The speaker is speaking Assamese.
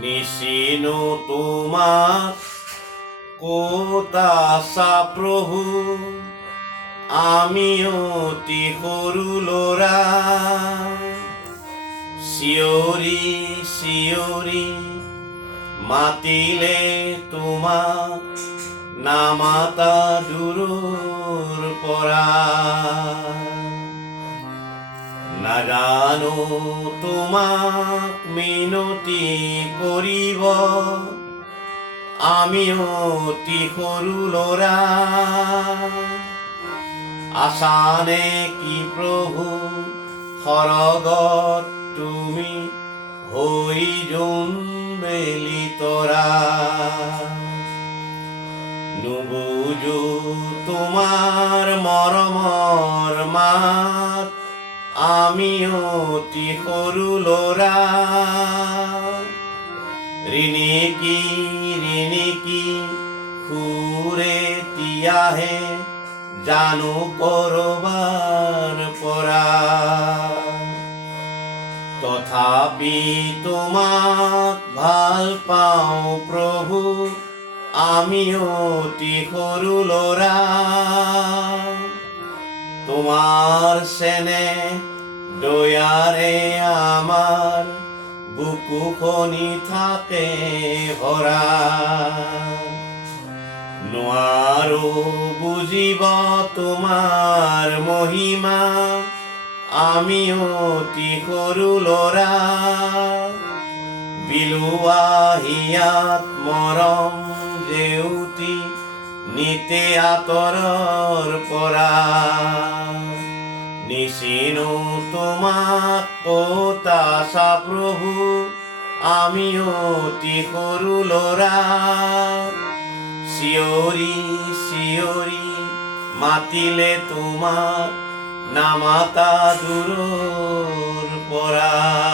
নিচিনো তোমাক কোতাছা প্ৰভু, আমি অতি সৰু ল'ৰা। চিঞৰি চিঞৰি মাতিলে তোমাক, নামাতা দূৰৰ পৰা। নাজানো তোমাক মিনতি কৰিব, আমি অতি সৰু ল'ৰা। আছানে কি প্ৰভু সৰগত তুমি, হৈ জোনবেলি তৰা। নুবুজো তোমাৰ মৰমৰ মাত, আমি অতি সৰু ল'ৰা। ৰিণিকি ৰিণিকি সুৰে তিয়াহে, জানো কৰবাৰ পৰা। তথাপি তোমাক ভাল পাওঁ প্ৰভু, আমি অতি সৰু ল'ৰা। তোমাৰ চেনেহ দয়াৰে আমাৰ বুকুখনি থাকে ভৰা। নোৱাৰো বুজিব তোমাৰ মহিমা, আমি অতি সৰু ল'ৰা। বিলোৱা হিয়াত মৰম জেউতি, নিতে আঁতৰৰ পৰা। নিচিনো তোমাক কোতাছা প্ৰভু, আমি অতি সৰু ল'ৰা। চিঞৰি চিঞৰি মাতিলে তোমাক, নামাতা দূৰৰ পৰা।